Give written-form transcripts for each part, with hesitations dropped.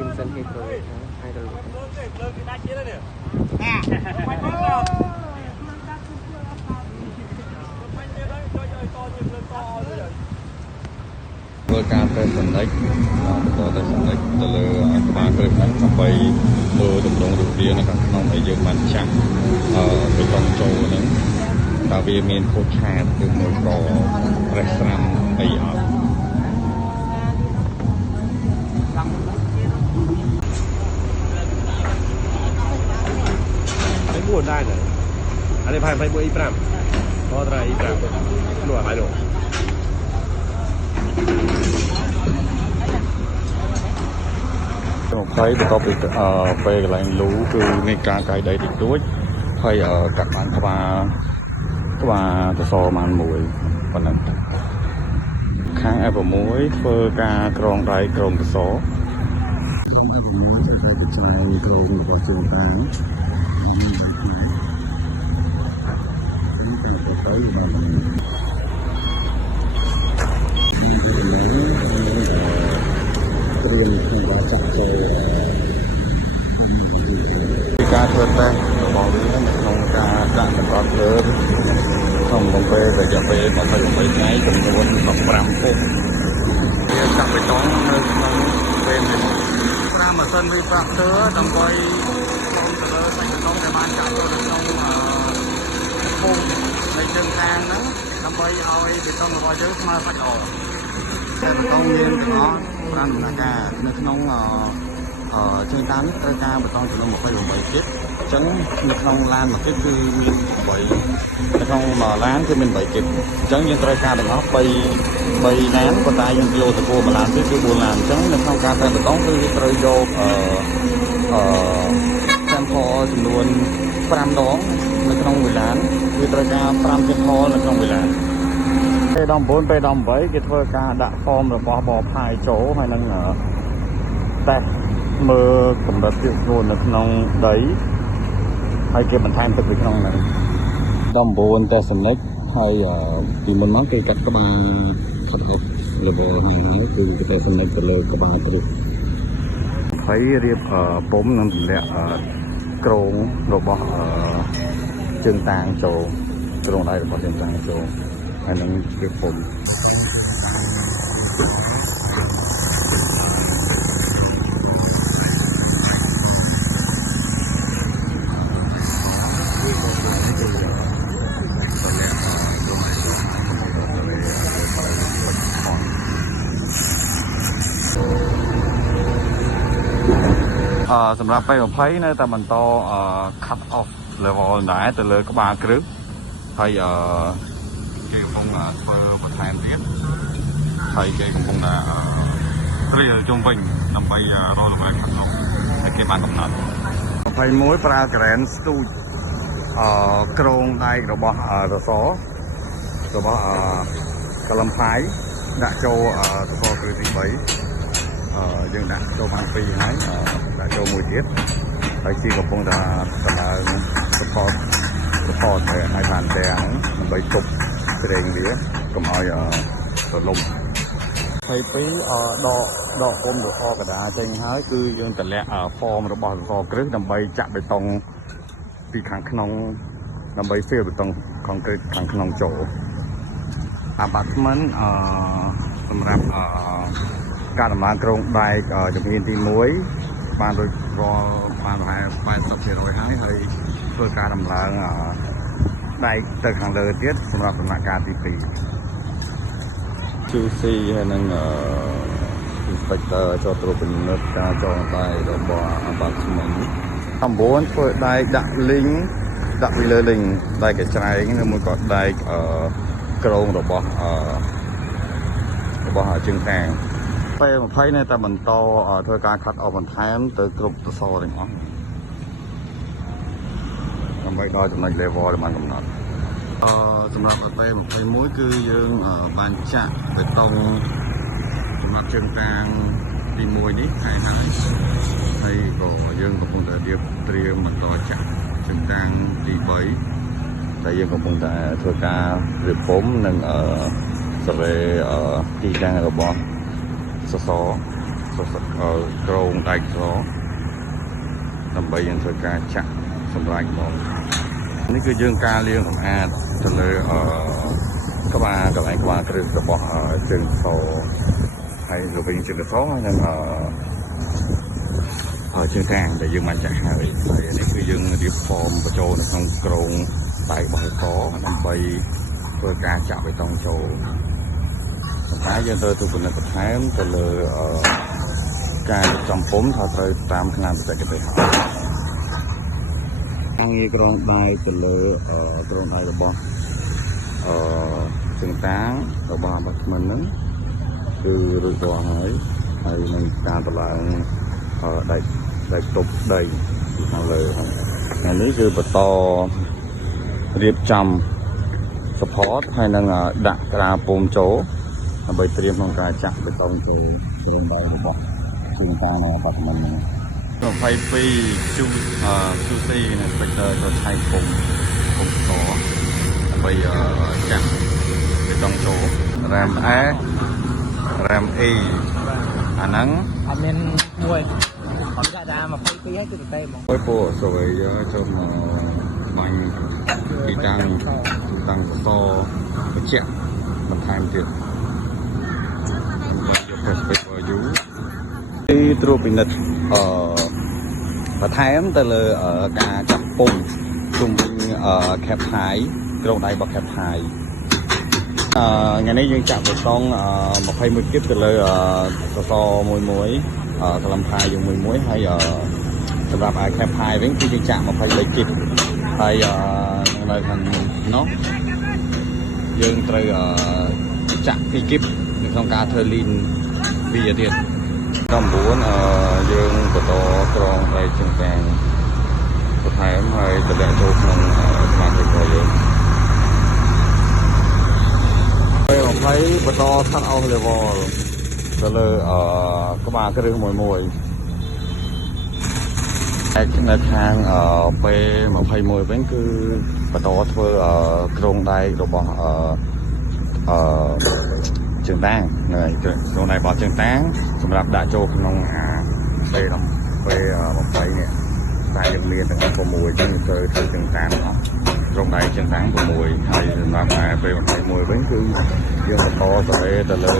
Vincent Hydro Hydro ធ្វើការទៅសន្និចបន្តទៅសន្និចទៅលើក្បាលគ្រឹះហ្នឹងដើម្បីមើលទម្រង់រូបរាងនៅខាងក្នុងដែលយើងបានចាក់ទៅក្នុងចូលហ្នឹងតើវាមានខូចខាតឬមួយក៏ប្រេះស្រាំអីអត់ไม่บ้วนได้เลยอันนี้ผ่านไปบ้วนอีปรามเพราะอะไรอีปรามหน่วยอะไรหนูthấyបន្ទាប់ពីពេលកន្លែងលូគឺមានការកាយដីតិចតួចហើយកាត់បានក្បាលសសរបានមួយប៉ុណ្ណឹងខាង F6 ធ្វើការក្រងដៃក្រងសសរខាង F6 จะទៅចែកក្រងរបស់ជើងតាងនេះតែទៅបានត្រៀមក្នុងការចាក់ចូលការធ្វើតេស្តរបស់វានៅក្នុងការចាក់សម្រាប់លើក្នុងកំពេលរយៈពេល28ថ្ងៃចំនួន15ពុកវាចាក់បេតុងនៅក្នុងពេលនេះប្រើម៉ាស៊ីនវាប្រាក់ទ័រដើម្បីបងទៅលើសាច់បេតុងដែលបានចាក់ចូលនៅក្នុងពុកនៃជើងខាងហ្នឹងដើម្បីឲ្យបេតុងរបស់យើងស្មើសាច់ល្អតែបេតុងមានទាំងអស់5ដំណាក់កាលនៅក្នុងជើងតានេះត្រូវការបេតុងចំនួន28គីបអញ្ចឹងនៅក្នុងឡានមួយគីបគឺមាន8នៅក្នុងឡានគឺមាន8គីបអញ្ចឹងយើងត្រូវការទាំងអស់3ឡានប៉ុន្តែយើងយកទៅគោមួយឡានទៀតគឺ4ឡានអញ្ចឹងនៅក្នុងការតែបេតុងគឺត្រូវយកsample ចំនួន5ដងនៅក្នុងមួយឡានគឺត្រូវការ5 sample នៅក្នុងមួយឡានពេល19ពេល18គេធ្វើការដាក់ហ្វមរបស់បបផាយចូលហើយនឹងតេស្តមើលកម្រិតទឹកធ្ងន់នៅក្នុងដីហើយគេបន្ថែមទឹកពីក្នុងហ្នឹង19តេស្តសនិចហើយពីមុនមកគេកាត់ក្បាលខុតហុក level ហើយគឺគេតេស្តសនិចទៅលើក្បាលគ្រឹះហើយរៀបពុំនឹងទម្លាក់ក្រងរបស់ជើងតាងចូលក្រងដៃរបស់ជើងតាងចូលហើយនឹងរៀបពុំសម្រាប់ពេល20នៅតែបន្តcut off level ដែរទៅលើក្បាលគ្រឹះហើយគេកំពុងធ្វើបន្ថែមទៀតហើយគេកំពុងត្រៀមជុំវិញដើម្បីរកល្បែងខាងក្នុងដែលគេបានកំណត់21ប្រើក្រែនស្ទូចក្រងដែករបស់សសររបស់កលំផាយដាក់ចូលសសរគ្រឹះទី3យើងដាក់ចូលបាន2ហើយដាក់ចូលមួយទៀតហើយជីកំពុងតែដំណើរ support ទៅឲ្យបានទាំងដើម្បីទប់ប្រេងវាកុំឲ្យរលំ22ដកពុំទៅកដាចេញហើយគឺយើងតម្លាក់ form របស់សសរគ្រឹះដើម្បីចាក់បេតុងពីខាងក្នុងដើម្បី fill បេតុង concrete ខាងក្នុងចូល attachment សម្រាប់ការដំឡើងក្រងដែកជំហានទី1បានរួចរាល់បានប្រហែល 80% ហើយធ្វើការដំឡើងដែកទៅខាងលើទៀតសម្រាប់ដំណាក់កាលទី2 QC ហើយនឹងinspector ចូលត្រួតពិនិត្យការចងដែករបស់attachment 9ធ្វើដែកដាក់លីងដាក់ពីលើលីងដែកកញ្ច្រែងឬមួយក៏ដែកក្រងរបស់ជើងខាងពេល20នៅតែបន្តធ្វើការខាត់អស់បន្ថែមទៅគ្រប់សសរទាំងអស់ដើម្បីដល់ចំណុច level ដែលបានកំណត់សម្រាប់ពេល21គឺយើងបានចាក់បេតុងសម្រាប់ជើងតាងទី1នេះហើយក៏យើងកំពុងតែត្រៀមបន្តចាក់ជើងតាងទី3ដែលយើងកំពុងតែធ្វើការរៀបពុំនិងសរេទីតាំងរបស់សសរ ក្រងដៃក្រដើម្បីយើងធ្វើការចាក់សម្រាប់បងនេះគឺយើងការលាងសម្អាតទៅលើក្បាលកន្លែងក្បាលគ្រឹះរបស់ជើងសហើយទៅវិញជើងសហើយនឹងជើងខាងដែលយើងបានចាក់ហើយនេះគឺយើងរៀបហ្វមបញ្ចូលនៅក្នុងក្រងដៃរបស់កដើម្បីធ្វើការចាក់បេតុងចូលតែយើងត្រូវទៅពិនិត្យបន្ថែមទៅលើការចំពុំថាត្រូវតាមຂະຫນាតបច្ចេកទេសហើយងារក្រងដៃទៅលើក្រងដៃរបស់ជើងតាងរបស់អាបាត់មិនហ្នឹងគឺរួចរាល់ហើយនឹងការតម្លើងដៃទប់ដីខាងលើហើយនេះគឺបន្តរៀបចំ support ហើយនឹងដាក់ក្តារពុំចូលដើម្បីត្រៀមក្នុងការចាក់បេតុងទៅក្នុងដៃរបស់ជើងតាងនៅអាបាត់មិនហ្នឹង22 QC នៅ Inspector ទៅឆៃពុំស្គរដើម្បីចាក់បេតុងចូល RAM A RAM E អាហ្នឹងអត់មានមួយខ្ញុំចាក់តាម22ហើយគឺទៅហ្មងអើពួកស្រីចូលមកបាញ់ទីតាំងសបញ្ជាក់បន្ថែមទៀតយក perspective យូរទីត្រួតពិនិត្យបន្ថែមទៅលើការចាប់ពុំជុំវិញ cap high ក្រងដៃរបស់ cap high ថ្ងៃនេះយើងចាក់បេតុង21គីបទៅលើសសរមួយក្លឹមផាយយើងមួយហើយសម្រាប់ cap high វិញគឺយើងចាក់23គីបហើយនៅខាងនោះយើងត្រូវចាក់2គីបនៅក្នុងការធ្វើលីនវាទៀត9យើងបន្តក្រងដៃជើងកាងបន្ថែមហើយតម្លាក់ចូលក្នុងស្មារតីរបស់យើងពេល20បន្តខាត់អស់ level ទៅលើក្បាលគ្រឹះមួយនៅខាងពេល21វិញគឺបន្តធ្វើក្រងដៃរបស់ជើងតាងនៅក្រងដៃរបស់ជើងតាងសម្រាប់ដាក់ចូលក្នុងពេល20នេះតែយើងមានទាំង6ចឹងគឺធ្វើជើងតាងអស់ក្រងដៃជើងតាង6ហើយសម្រាប់ពេល21វិញគឺយើងបន្តទៅលើ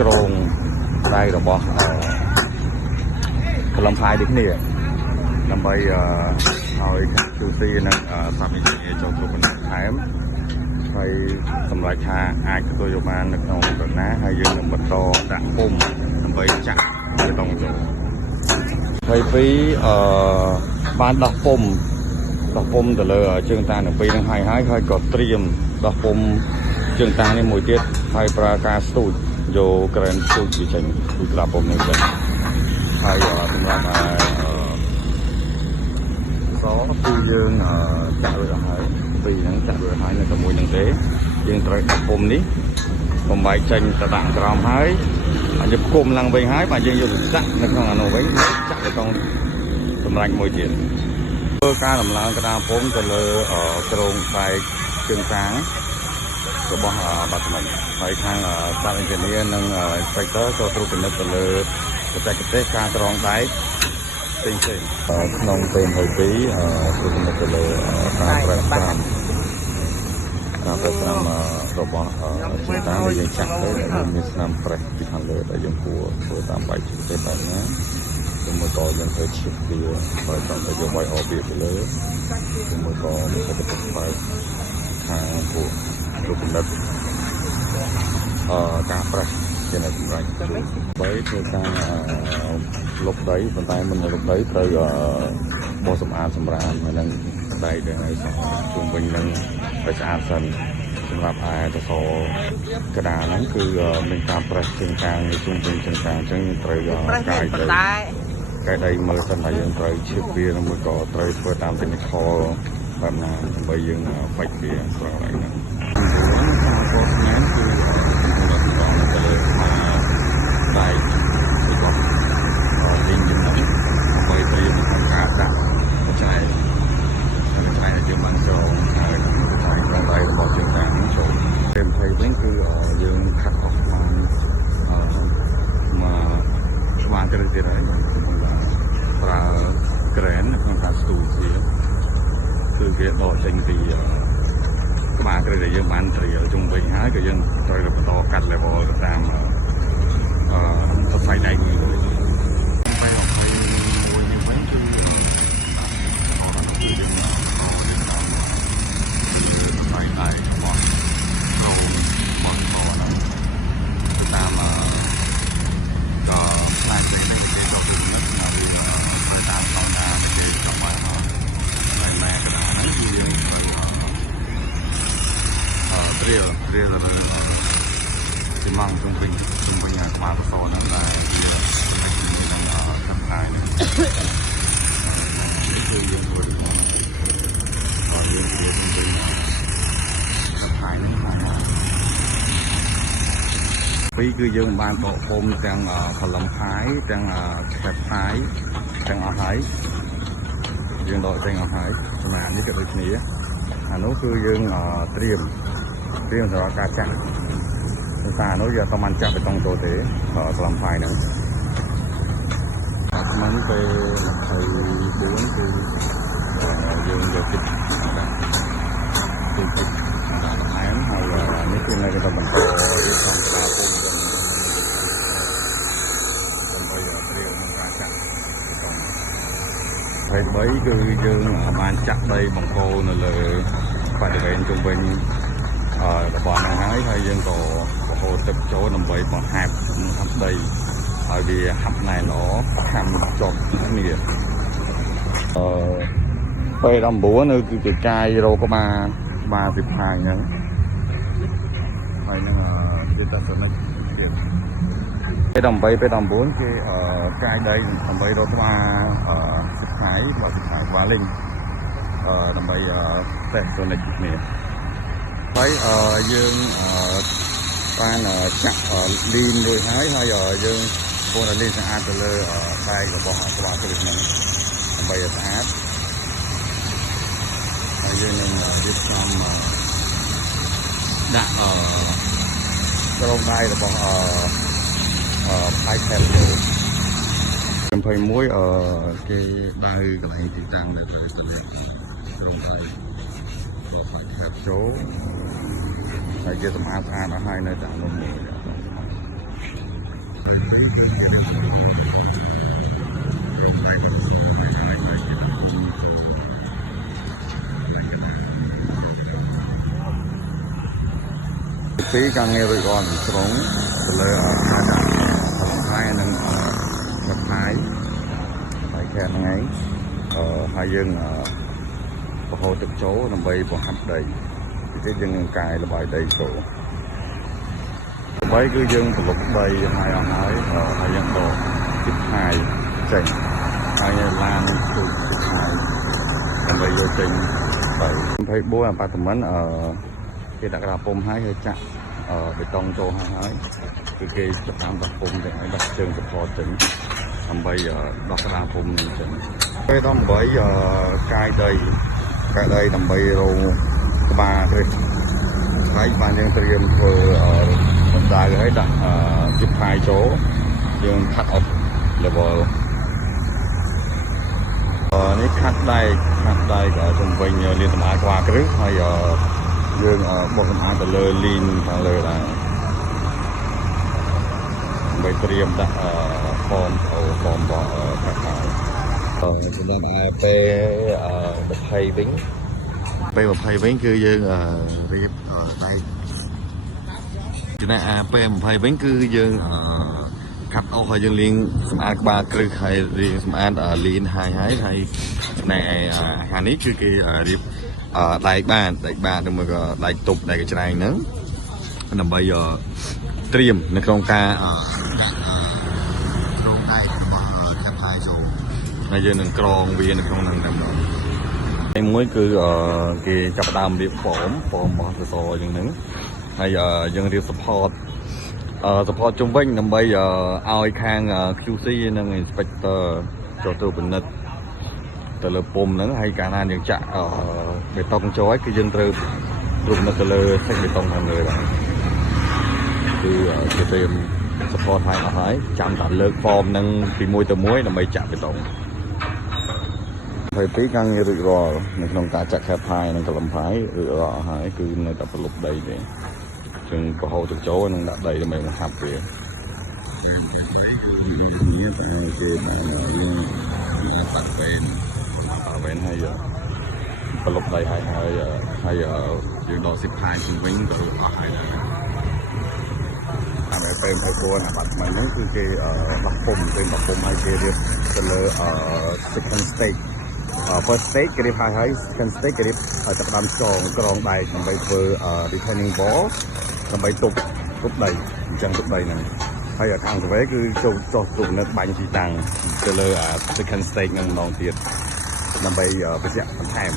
ក្រងដៃរបស់ក្លឹមផាយដូចគ្នាដើម្បីឲ្យ QC និងសាមីចូលគ្រប់បន្ថែមហើយសម្រាប់ថាអាចទទួលយកបាននៅក្នុងរណាហើយយើងនឹងបន្តដាក់ពុំដើម្បីចាក់បេតុងចូល22បានដោះពុំទៅលើជើងតាងទាំងពីរហ្នឹងហើយក៏ត្រៀមដោះពុំជើងតាងនេះមួយទៀតហើយប្រើការស្ទូចយកក្រែនស្ទូចពីចេញពីក្តារពុំនេះទៅហើយសម្រាប់គឺយើងចាក់រួចអស់ហើយពីហ្នឹងចាក់រួចហើយនៅតែមួយហ្នឹងទេយើងត្រូវដាក់ពុំនេះបំបែកចេញទៅដាក់ក្រោមហើយយើងគុំឡើងវិញហើយបាទយើងយកទៅចាក់នៅក្នុងអានោះវិញចាក់ទៅក្នុងសម្រាប់មួយទៀតធ្វើការដំឡើងក្តារពុំទៅលើក្រងបែកជើងតាងរបស់បាត់មិញហើយខាង Staff Engineer និង Inspector ក៏ត្រួតពិនិត្យទៅលើបច្ចេកទេសការក្រងដែកផ្សេងក្នុងពេល22ត្រួតពិនិត្យទៅលើការប្រើប្រាស់របស់ជើងតាងដែលយើងចាក់ទៅដែលមានស្នាមប្រេះពីខាងលើដែលយើងគួរធ្វើតាមបែបជាទេបែបណាជាមួយក៏យើងត្រូវឈៀបវាហើយចង់ទៅយកបាយអបវាទៅលើជាមួយក៏មានបច្ចេកទេសបែបខាងពួករូបពិនិត្យការប្រេះជានៅសម្រាប់បីធ្វើការលុបដីប៉ុន្តែមិនលុបដីត្រូវបោសសម្អាតសម្រាមហើយនឹងដីដែលនៅសោះជុំវិញនឹងឲ្យស្អាតសិនសម្រាប់តសក្តារហ្នឹងគឺមានការប្រេះជើងកាងជុំវិញជើងកាងអញ្ចឹងត្រូវកាយដីមើលសិនថាយើងត្រូវឈៀបវាឬមួយក៏ត្រូវធ្វើតាម technical បែបណាដើម្បីយើងបាច់វាប្រហែលហ្នឹងការកត់ញ៉ាំគឺទៅលើដៃរបស់លីងយើងនេះដើម្បីត្រៀមក្នុងការដាក់បច្ច័យហើយយើងបានចូលហើយបច្ច័យក្នុងដៃរបស់ជើងតាងចូលពេល20វិញគឺយើងខាត់អស់បាន cái gì đấy và kén không cả tù gì từ cái độ trình thì các bạn cái này dân bạn thì ở trung bình hái cái dân rồi là to cắt level làm phải đầy người phải học phải mua nhiều mấy chứ phải đầy bọn đồ bọn to lắm chúng ta mà có làm gì thì có được nhất là vì phải làm sao ra để cho mọi người lại mẹ cái nào đấy thì riêng riêng là chỉ mong trung bình qua số nó là thằng hai nàyคือยังตัวดีตอนนี้คือtrung bình thằng hai nó là phíคือยังบ้านโตพมจังขลำพายจังแคบพายจังหายยังโดดจังหายมานี่ก็เป็นนี้อันนู้นคือยังเตรียมสำหรับการจังxa nó giờ tao ăn chạmไปตรงตัวเต๋อลำไส้นั้นมันไปไอ้บุ้งคือยืนอยู่ติดน้ำhay là những cái này người ta bằng cò với con cá phun còn bây giờ điều mình ra chặt thấy bấy cứ dương ban chặt đây bằng cô này là phải được bên trung bình bọn này hái hay dân cổ hồ tập chỗ nằm bấy bọn hạp đây bởi vì hạp này nó hàm chọt nè bây đâm búa nữa cái cay rồi có ba dịp hai nhá hay là người ta sẽ nói cái đầm búa cái cay đây đầm bấy đó có dịp hai quá linh đầm bấy sẽ sẽ nói nè thấy dương ban chặt liên đuôi hái hay giờ dương cô là liên sang ăn từ lơ tay của bọn họ các bạn cái việc này bây giờ sát dương nên giúp xong đặt cái lông tay là bọn tay theo em phải muối ở cái đai cái này thì tăng được cái lông tay và phải theo chỗ tại vì tầm tha đã hai nơi tạm luôn phí càng nghe rồi còn sống lời hai nâng gặp hai phải khen ngay hai dân hồ thực số nằm bay vào hấp đầy cái dân cài là bài đầy số mấy cứ dân lục đầy hai dân đồ chích hai chỉnh hai lan từ chích hai còn bây giờ chỉnh vậy thấy bố là apartment ở cái đặc ra pom hai hơi chặt ở bê tông tô hai cái chụp làm đặt pom để đặt chân chụp phò chỉnh còn bây giờ đặt ra pom chỉnh cái đó bây giờ cài đây nằm bây rồi ba thôi thấy ban dân tiền vừa hiện tại cái đặt chụp hai chỗ dương cut off level ní cut đây ở trong bình liên tầm ai qua cái nước hay giờ dương một tầm ai từ lơ lin thằng lơ là bây tiền đặt form bỏ các bạn chúng ta một hay bính bây giờ thầy bánh cư dương riệp ở đây cho nên một thầy bánh cư dương cắt ô hơi dương liên smart ba cư hay riêng smart liên hai hay này hàng ít cư kia riệp đại ba đừng mà đại tục đại cái này nữa là bây giờ stream nó không ca bây giờ mình còn viên nó không năng làm em mới cứ cái chập đam điệp phỏm mà từ sò dừng nứng bây giờ dừng điệp support trung bình năm bây giờ ai khang QC năng inspector cho tôi bình định từ lớp pom nứng hay cả nan dừng chạ bê tông chói cái dân từ dùng nó từ lơ xây bê tông hàng người đó cứ cái tiền ថតហើយអស់ហើយចាំតែលើកហ្វមនឹងពីមួយទៅមួយដើម្បីចាក់បេតុងហើយពីការងាររួចរាល់នៅក្នុងការចាក់ខែផាយនិងកលំផាយរួចរាល់អស់ហើយគឺនៅតែប្រឡប់ដីទេចឹងប្រហូរទៅចូលនឹងដាក់ដីដើម្បីបង្ហាប់វានេះតែគេបានយើងតាក់វេនហើយប្រឡប់ដីហើយយើងដកស៊ីផាយជិះវិញក៏អស់ហើយអាមេពេល24អាបាត់ហ្នឹងគឺគេដោះពុំពេលដោះពុំឲ្យគេរៀបទៅលើsecond stage first stage គេរៀបហើយ second stage គេរៀបចាប់ផ្ដើមក្រងដែកដើម្បីធ្វើ retaining wall ដើម្បីទប់ដីអញ្ចឹងទប់ដីហ្នឹងហើយខាងទៅវិញគឺចុះទុកនៅបាញ់ទីតាំងទៅលើsecond stage ហ្នឹងម្ដងទៀតដើម្បីបញ្ជាក់បន្ថែម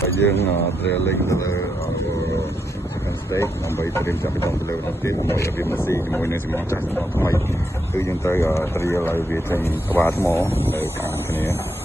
ហើយយើងត្រូវលេងទៅលើ second stage ដើម្បីត្រៀមចាប់បេតុងទៅលើនោះទៀតដើម្បីឲ្យវាមកស៊ីជាមួយនឹងស៊ីម៉ងចាស់ថ្មីគឺយើងត្រូវត្រៀមឲ្យវាចេញក្បាលថ្មនៅខាងគ្នា